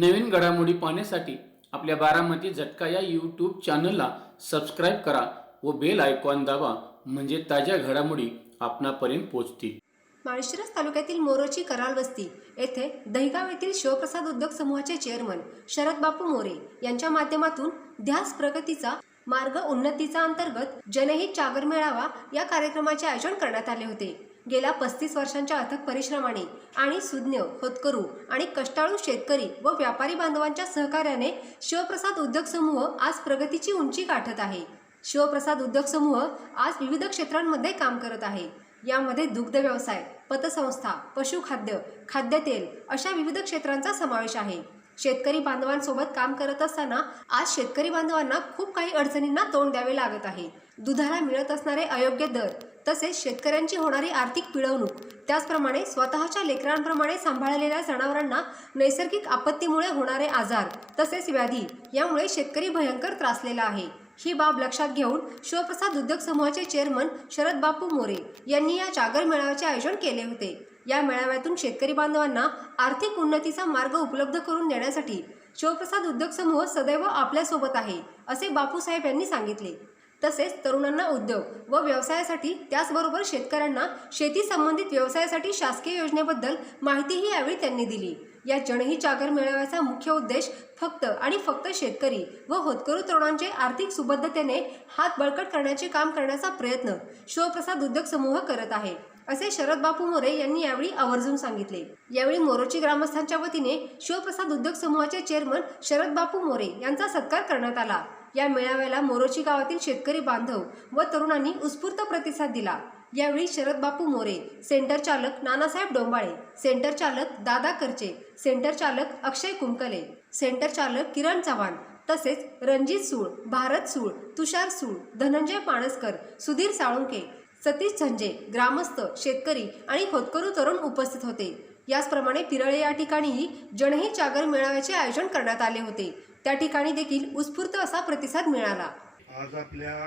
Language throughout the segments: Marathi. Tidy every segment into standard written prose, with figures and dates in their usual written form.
नवीन घडामोडी पाहण्यासाठी आपल्या बारामती झटका या यूट्यूब चॅनलला सबस्क्राईब करा व बेल आयकॉन दाबा, म्हणजे ताज्या घडामोडी आपणापर्यंत पोहोचतील. माळशिरस तालुक्यातील मोरोची कराल वस्ती येथे दहिगाव येथील शिवप्रसाद उद्योग समूहाचे चेअरमन शरद बापू मोरे यांच्या माध्यमातून ध्यास प्रगतीचा मार्ग उन्नतीचा अंतर्गत जनहित जागर मेळावा या कार्यक्रमाचे आयोजन करण्यात आले होते. गेल्या 35 वर्षांच्या अथक परिश्रमाने आणि सुज्ञ, होतकरू आणि कष्टाळू शेतकरी व व्यापारी बांधवांच्या सहकार्याने शिवप्रसाद उद्योग समूह आज प्रगतीची उंची गाठत आहे. शिवप्रसाद उद्योग समूह आज विविध क्षेत्रांमध्ये काम करत आहे. यामध्ये दुग्ध व्यवसाय, पतसंस्था, पशुखाद्य, खाद्यतेल अशा विविध क्षेत्रांचा समावेश आहे. शेतकरी बांधवांसोबत काम करत असताना आज शेतकरी बांधवांना खूप काही अडचणींना तोंड द्यावे लागत आहे. दुधाला मिळत असणारे अयोग्य दर, तसेच शेतकऱ्यांची होणारी आर्थिक पिळवणूक, त्याचप्रमाणे स्वतःच्या लेकरांप्रमाणे सांभाळलेल्या जनावरांना नैसर्गिक आपत्तीमुळे होणारे आजार तसेच व्याधी यामुळे शेतकरी भयंकर त्रासलेला आहे. ही बाब लक्षात घेऊन शिवप्रसाद उद्योग समूहाचे चेअरमन शरद बापू मोरे यांनी या जागर मेळाव्याचे आयोजन केले होते. या मेळाव्यातून शेतकरी बांधवांना आर्थिक उन्नतीचा मार्ग उपलब्ध करून देण्यासाठी शिवप्रसाद उद्योग समूह सदैव आपल्यासोबत आहे, असे बापूसाहेब यांनी सांगितले. तसेच तरुणांना उद्योग व व्यवसायासाठी, त्याचबरोबर शेतकऱ्यांना शेती संबंधित व्यवसायासाठी शासकीय योजनेबद्दल माहितीही यावेळी त्यांनी दिली. या जनहित जागर मेळाव्याचा मुख्य उद्देश फक्त आणि फक्त शेतकरी व होतकरू तरुणांचे आर्थिक सुबद्धतेने हात बळकट करण्याचे काम करण्याचा प्रयत्न शिवप्रसाद उद्योग समूह करत आहे, असे शरद बापू मोरे यांनी यावेळी आवर्जून सांगितले. यावेळी मोरोची ग्रामस्थांच्या वतीने शिवप्रसाद उद्योग समूहाचे चेअरमन शरद बापू मोरे यांचा सत्कार करण्यात आला. या मेळाव्याला मोरोची गावातील शेतकरी बांधव व तरुणांनी उत्स्फूर्त प्रतिसाद दिला. यावेळी शरद बापू मोरे, सेंटर चालक नानासाहेब डोंबाळे, सेंटर चालक दादा करचे, सेंटर चालक अक्षय कुंकले, सेंटर चालक किरण चव्हाण तसेच रणजित सूळ, भारत सूळ, तुषार सूळ, धनंजय पाणसकर, सुधीर साळुंके, सतीश झंजे, ग्रामस्थ, शेतकरी आणि होतकरू तरुण उपस्थित होते. याचप्रमाणे पिरळे या ठिकाणीही जनहित जागर मेळाव्याचे आयोजन करण्यात आले होते. त्या ठिकाणी देखील उत्स्फूर्त असा प्रतिसाद मिळाला. आज आपल्या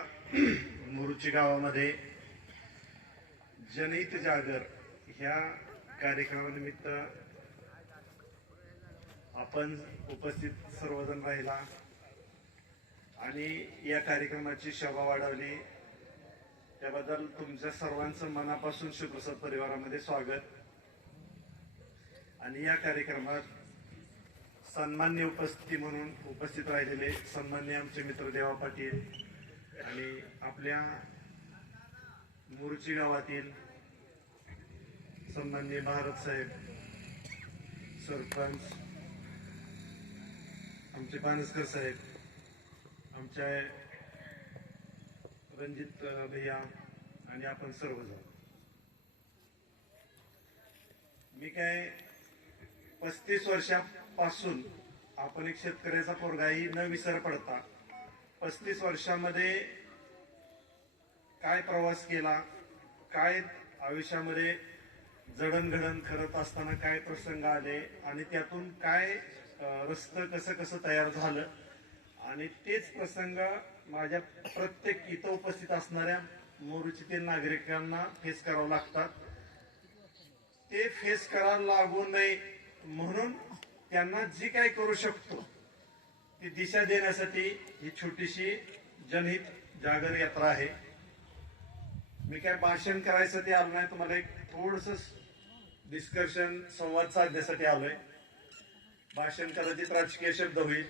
मोरुची गावामध्ये जनहित जागर ह्या कार्यक्रमानिमित्त आपण उपस्थित सर्वजण राहिला आणि या कार्यक्रमाची शोभा वाढवली, त्याबद्दल तुमच्या सर्वांचं मनापासून शिवप्रसाद परिवारामध्ये स्वागत. आणि या कार्यक्रमात सन्मान्य उपस्थिती म्हणून उपस्थित राहिलेले सन्मान्य आमचे मित्र देवा पाटील आणि आपल्या मोरुची गावातील सन्मान्य भारत साहेब, सरपंच आमचे पानसकर साहेब, आमचे रणजित भैया आणि आपण सर्वजण. मी काय 35 वर्षापासून आपण एक शेतकऱ्याचा पोरगाही न विसर पडता 35 वर्षामध्ये काय प्रवास केला, काय आयुष्यामध्ये जडणघडण करत असताना काय प्रसंग आले आणि त्यातून काय रस्तं कसं कसं तयार झालं आणि तेच प्रसंग माझ्या प्रत्येक इथं उपस्थित असणाऱ्या मोरुचीतील नागरिकांना फेस करावं लागतात. ते फेस करायला लागू नये म्हणून त्यांना जी काय करू शकतो ती दिशा देण्यासाठी ही छोटीशी जनहित जागर यात्रा आहे. मी काय भाषण करायसाठी आलो नाही, तुम्हाला एक थोडस डिस्कशन संवाद साधण्यासाठी आलोय. भाषण कदाचित राजकीय शब्द होईल.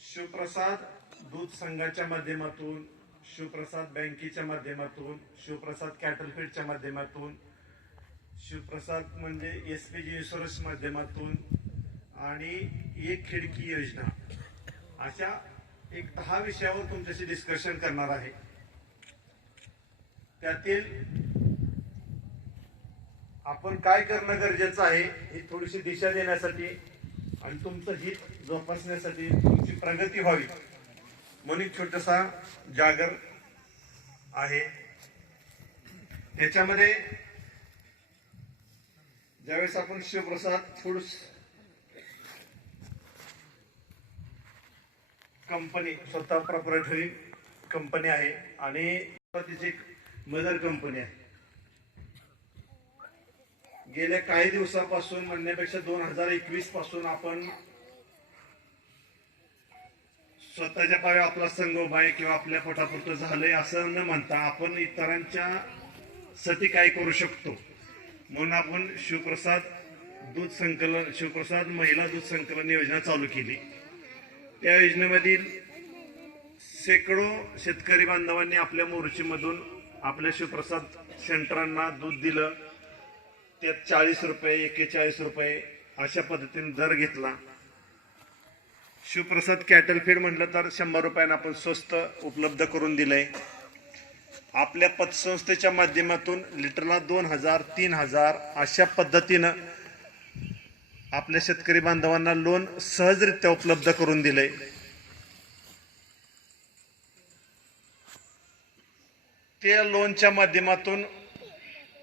शिवप्रसाद दूध संघाच्या माध्यमातून, शिवप्रसाद बँकेच्या माध्यमातून, शिवप्रसाद कॅटलफीडच्या माध्यमातून, शिवप्रसाद म्हणजे एसपीजी इन्शुरन्स माध्यमातून आणि एक खिडकी योजना, अशा एक 10 विषयावर तुमच्याशी डिस्कशन करणार आहे. त्यातील आपण काय करणं गरजेचं आहे ही थोडीशी दिशा देण्यासाठी आणि तुमचं हित जोपासण्यासाठी, तुमची प्रगती व्हावी म्हणून छोटासा जागर आहे. त्याच्यामध्ये ज्यावेळेस आपण शिवप्रसाद फूड्स कंपनी, स्वतः प्रॉपरेटरी कंपनी आहे आणि तिची एक मदर कंपनी आहे. गेल्या काही दिवसापासून म्हणण्यापेक्षा 2021 पासून आपण स्वतःच्या पायावर आपला संघ उभा आहे किंवा आपल्या पोटापुरतं झालंय असं न म्हणता आपण इतरांच्या साठी काय करू शकतो म्हणून आपण शिवप्रसाद महिला दूध संकलन योजना चालू केली. त्या योजनेमधील शेकडो शेतकरी बांधवांनी आपल्या मोर्चीमधून आपल्या शिवप्रसाद सेंटरांना दूध दिलं. त्यात 40 रुपये 41 रुपये अशा पद्धतीने दर घेतला. शिवप्रसाद कॅटल फीड म्हटलं तर 100 रुपयांना आपण स्वस्त उपलब्ध करून दिलंय. आपल्या पतसंस्थेच्या माध्यमातून लिटरला 2000 3000 अशा पद्धतीनं आपल्या शेतकरी बांधवांना लोन सहजरित्या उपलब्ध करून दिलंय. त्या लोनच्या माध्यमातून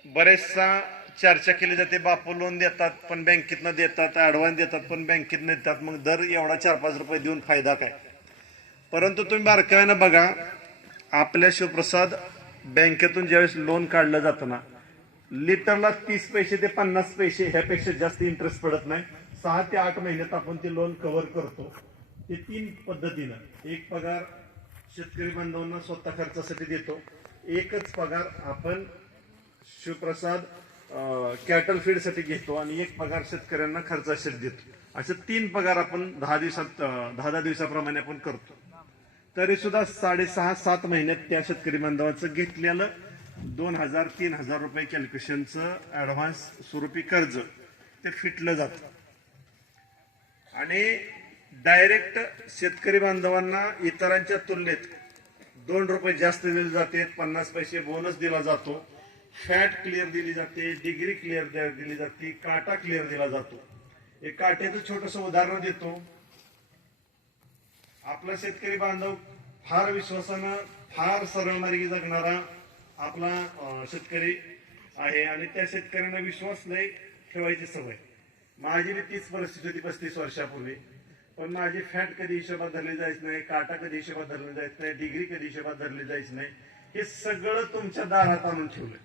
बरेचसा चर्चा केली जाते. बापू लोन देतात पण बँकेतनं देतात, ॲडव्हान्स देतात पण बँकेतनं देतात, मग दर एवढा 4-5 रुपये देऊन फायदा काय. परंतु तुम्ही बारकाईनं बघा, आपल्या शिवप्रसाद बँकेतून ज्यावेळेस लोन काढलं जातं ना, लिटरला 30 पैसे ते 50 पैसे ह्यापेक्षा जास्त इंटरेस्ट पडत नाही. 6 ते 8 महिन्यात आपण ते लोन कव्हर करतो. ते 3 पद्धतीनं, एक पगार शेतकरी बांधवांना स्वतः खर्चासाठी देतो, एकच पगार आपण शिवप्रसाद कॅटल फीड साठी घेतो आणि एक पगार शेतकऱ्यांना खर्चासाठी देतो. असे 3 पगार आपण 10 दिवसाप्रमाणे आपण करतो. तरी सुद्धा 6.5-7 महिन्यात त्या शेतकरी बांधवाचं घेतलेलं 2000-3000 रुपये कॅल्क्युलेशनचं ऍडव्हान्स स्वरूपी कर्ज ते फिटलं जातं आणि डायरेक्ट शेतकरी बांधवांना इतरांच्या तुलनेत 2 रुपये जास्त दिले जाते. 50 पैसे बोनस दिला जातो. फॅट क्लिअर दिली जाते, डिग्री क्लिअर दिली जाते, काटा क्लिअर दिला जातो. एक काट्याचं छोटस उदाहरण देतो. आपला शेतकरी बांधव फार विश्वासानं, फार सरळ मार्गी जगणारा आपला शेतकरी आहे आणि त्या शेतकऱ्यांना विश्वास लय ठेवायची सवय. माझी बी तीच परिस्थिती होती 35 वर्षापूर्वी. पण माझी फॅट कधी हिशोबात धरली जायच नाही, काटा कधी हिशोबात धरली जायच नाही, डिग्री कधी हिशोबात धरली जायच नाही. हे सगळं तुमच्या दारात आणून ठेवलंय.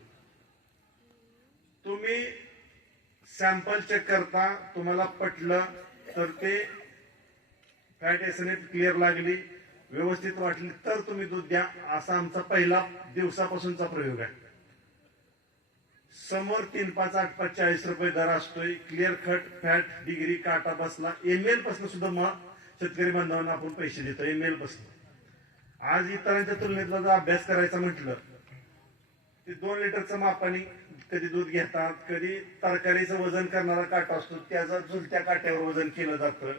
तुम्ही सॅम्पल चेक करता, तुम्हाला पटलं तर ते फॅट एसएनएफ क्लिअर लागली, व्यवस्थित वाटली तर तुम्ही दूध द्या. असा आमचा पहिला दिवसापासूनचा प्रयोग आहे. समोर 3-5-8-5 40 रुपये दर असतोय. क्लिअर कट फॅट डिग्री काटा बसला. एमएल पासून सुद्धा मग शेतकरी बांधवांना आपण पैसे देतो एमएल पासून. आज इतरांच्या तुलनेतला जर अभ्यास करायचा म्हटलं ते 2 लिटरचं मापाने कधी दूध घेतात, कधी तरकारीचं वजन करणारा काटा असतो त्याचा झुलत्या काट्यावर वजन केलं जातं.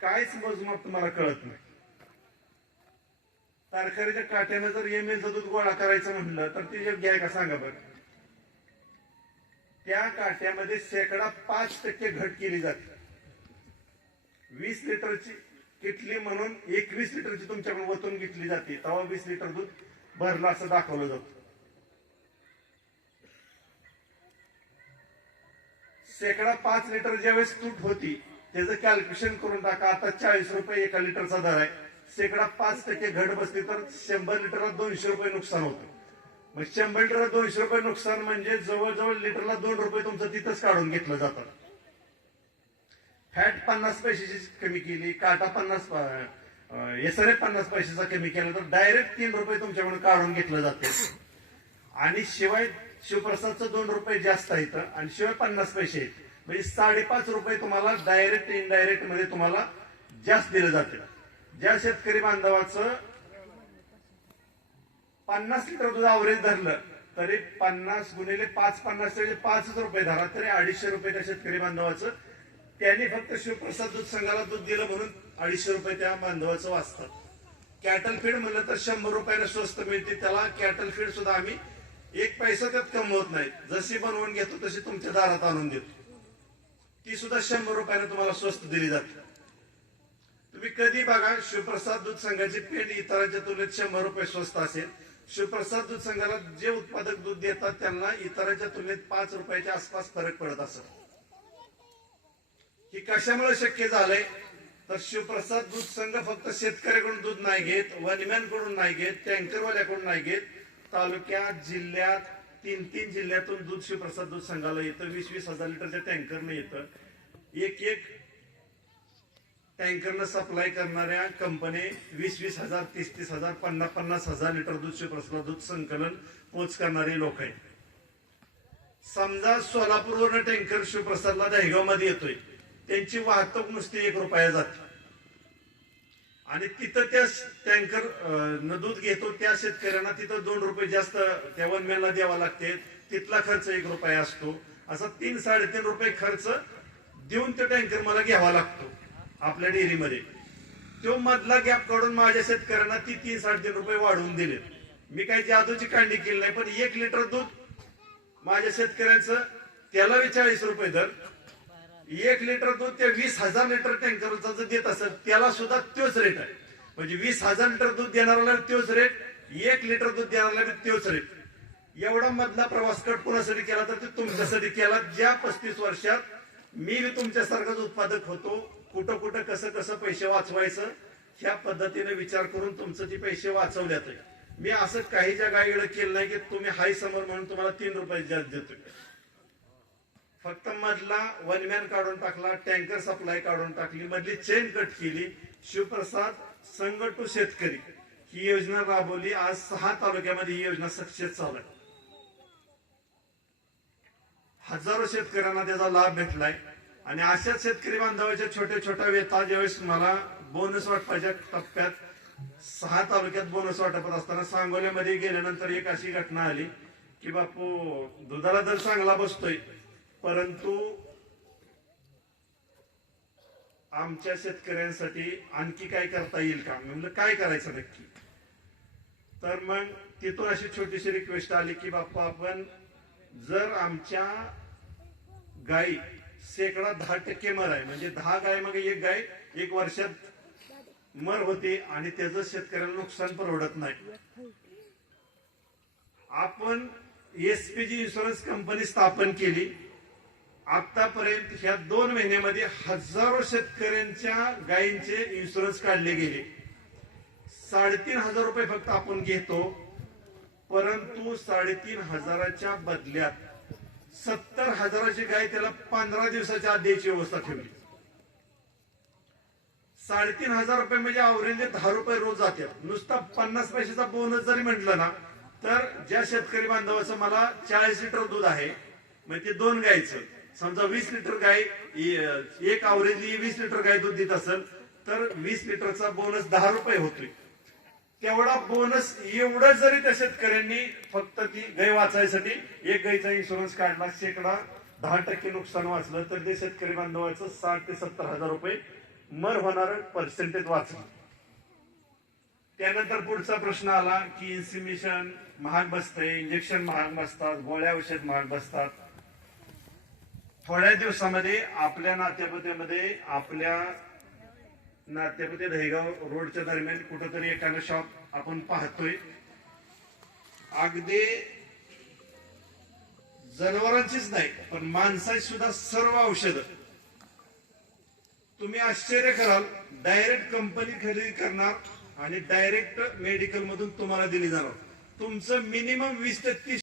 काहीच मोजमाप तुम्हाला कळत नाही. तरकारीच्या काट्यानं जर एमएलचं दूध गोळा करायचं म्हटलं तर ते योग्य आहे का सांगा बरं. त्या काट्यामध्ये 5% घट केली जाते. 20 लिटरची किटली म्हणून 21 लिटरची तुमच्याकडून वतून घेतली जाते. तेव्हा 20 लिटर दूध भरलं असं दाखवलं जातं. 5 लिटर ज्यावेळेस तूट होती त्याचं कॅल्क्युलेशन करून टाका. आता 40 रुपये 1 लिटरचा दर आहे. 5% घट बसली तर 100 लिटरला 200 रुपये नुकसान होतं. मग 100 लिटरला 200 रुपये नुकसान म्हणजे जवळजवळ लिटरला 2 रुपये तुमचं तिथंच काढून घेतलं जातं. फॅट 50 पैशाची कमी केली, काटा 50 एसआरएफ 50 पैशाचा कमी केला तर डायरेक्ट 3 रुपये तुमच्याकडून काढून घेतलं जाते. आणि शिवाय शिवप्रसादचं 2 रुपये जास्त आहेत आणि शिवाय 50 पैसे आहेत. म्हणजे 5.5 रुपये तुम्हाला डायरेक्ट इनडायरेक्ट मध्ये तुम्हाला जास्त दिलं जाते. ज्या शेतकरी बांधवाचं 50 लिटर दूध अवरेज धरलं तरी 50 गुणिले 5 5 रुपये धरा तरी 250 रुपये त्या शेतकरी बांधवाचं. त्यांनी फक्त शिवप्रसाद दूध संघाला दूध दिलं म्हणून 250 रुपये त्या बांधवाचं वाचतात. कॅटल फीड म्हणलं तर 100 रुपयाला स्वस्त मिळते. त्याला कॅटल फीड सुद्धा आम्ही 1 पैसा त्यात कमवत नाही. जशी बनवून घेतो तशी तुमच्या दारात आणून देतो. ती सुद्धा 100 रुपयाला तुम्हाला स्वस्त दिली जाते. तुम्ही कधी बघा शिवप्रसाद दूध संघाची पेंड इतरांच्या तुलनेत 100 रुपये स्वस्त असेल. शिवप्रसाद दूध संघाला जे उत्पादक दूध देतात त्यांना इतरांच्या तुलनेत 5 रुपयाच्या आसपास फरक पडत असेल. ही कशामुळे शक्य झालंय तर शिवप्रसाद दूध संघ फक्त शेतकऱ्याकडून दूध नाही घेत, वनमॅनकडून नाही घेत, टँकरवाल्याकडून नाही घेत, तालुक्यात जिल्ह्यात तीन जिल्ह्यातून दूध शिवप्रसाद दूध संघाला येतं. 20-20 हजार लिटरच्या टँकरनं येतं. एक टँकरनं सप्लाय करणाऱ्या कंपनी 20-20 हजार, 30-30 हजार, 50-50 हजार लिटर दूध शिवप्रसाद दूध संकलन पोच करणारे लोक आहेत. समजा सोलापूरवरून टँकर शिवप्रसादला दहेगाव मध्ये येतोय, त्यांची वाहतूक नुसती 1 रुपया जाते आणि तिथं त्या टँकर दूध घेतो त्या शेतकऱ्यांना तिथं 2 रुपये जास्त त्या वनमॅनला द्यावा लागते. तिथला खर्च 1 रुपया असतो. असा 3-3.5 रुपये खर्च देऊन तो टँकर मला घ्यावा लागतो आपल्या डेअरीमध्ये. तो मधला गॅप काढून माझ्या शेतकऱ्यांना ती 3-3.5 रुपये वाढवून दिले. मी काही जादूची कांडी केली नाही, पण 1 लिटर दूध माझ्या शेतकऱ्यांचं त्याला 40 रुपये दर, 1 लिटर दूध त्या 20,000 लिटर टँकरचा जर देत असेल त्याला सुद्धा तोच रेट आहे. म्हणजे 20,000 लिटर दूध देणाऱ्याला तोच रेट, 1 लिटर दूध देणाऱ्याला तोच रेट. एवढा मधला प्रवास कट कोणासाठी केला तर ते तुमच्यासाठी केला. ज्या 35 वर्षात मी तुमच्यासारखाच उत्पादक होतो, कुठं कुठं कसं कसं पैसे वाचवायचं ह्या पद्धतीने विचार करून तुमचं ते पैसे वाचवल्यात. मी असं काही ज्या गाईकडे केलं नाही की तुम्ही हाय समोर म्हणून तुम्हाला 3 रुपये जास्त देतोय. फक्त मधला वनमॅन काढून टाकला, टँकर सप्लाय काढून टाकली, मधली चेन कट केली. शिवप्रसाद संघ टू शेतकरी ही योजना राबवली. आज 6 तालुक्यामध्ये ही योजना सक्सेस चालू आहे. हजारो शेतकऱ्यांना त्याचा लाभ भेटलाय. आणि अशाच शेतकरी बांधवाच्या छोट्या छोट्या व्यथा ज्यावेळेस मला बोनस वाटपाच्या टप्प्यात 6 तालुक्यात बोनस वाटप असताना सांगोल्यामध्ये गेल्यानंतर एक अशी घटना आली की बापू दुधाला दर चांगला बसतोय, परंतु आमच्या शेतकऱ्यांसाठी आणखी काय करता येईल का. म्हणलं काय करायचं नक्की. तर मग तिथून अशी छोटीशी रिक्वेस्ट आली की बाप्पा आपण जर आमच्या गाई 10% मर आहे, म्हणजे 10 गाय मग 1 गाय 1 वर्षात मर होते आणि त्याचं शेतकऱ्याला नुकसान परवडत नाही. आपण एसपीजी इन्शुरन्स कंपनी स्थापन केली. आतापर्यंत ह्या 2 महिन्यामध्ये हजारो शेतकऱ्यांच्या गायींचे इन्शुरन्स काढले गेले. 3,500 रुपये फक्त आपण घेतो, परंतु 3,500च्या बदल्यात 70,000ची गाय त्याला 15 दिवसाच्या आत द्यायची व्यवस्था ठेवली. 3,500 रुपये म्हणजे अवरेज 10 रुपये रोज जाते. नुसता 50 पैशाचा बोनस जरी म्हटलं ना तर ज्या शेतकरी बांधवाचं मला 40 लिटर दूध आहे, म्हणजे ते 2 गायचं समजा 20 लिटर गाय, एक अवरेजली 20 लिटर गाय दूध देत असेल तर 20 लिटरचा बोनस 10 रुपये होतोय. तेवढा बोनस एवढं जरी त्या शेतकऱ्यांनी फक्त ती गाय वाचायसाठी 1 गायचा इन्शुरन्स काढला, 10% नुकसान वाचलं तर ते शेतकरी बांधवाचं 60,000 ते 70,000 रुपये मर होणार पर्सेंटेज वाचलं. त्यानंतर पुढचा प्रश्न आला की इन्सिमिशन महाग बसतंय, इंजेक्शन महाग बसतात, गोळ्या औषध महाग बसतात. थोड्या दिवसामध्ये आपल्या नात्यापती दहेगाव रोडच्या दरम्यान कुठंतरी एखादं शॉप आपण पाहतोय. अगदी जनावरांचीच नाही पण माणसाची सुद्धा सर्व औषधं तुम्ही आश्चर्य कराल. डायरेक्ट कंपनी खरेदी करणार आणि डायरेक्ट मेडिकल मधून तुम्हाला दिली जाणार. तुमचं मिनिमम 20 ते 30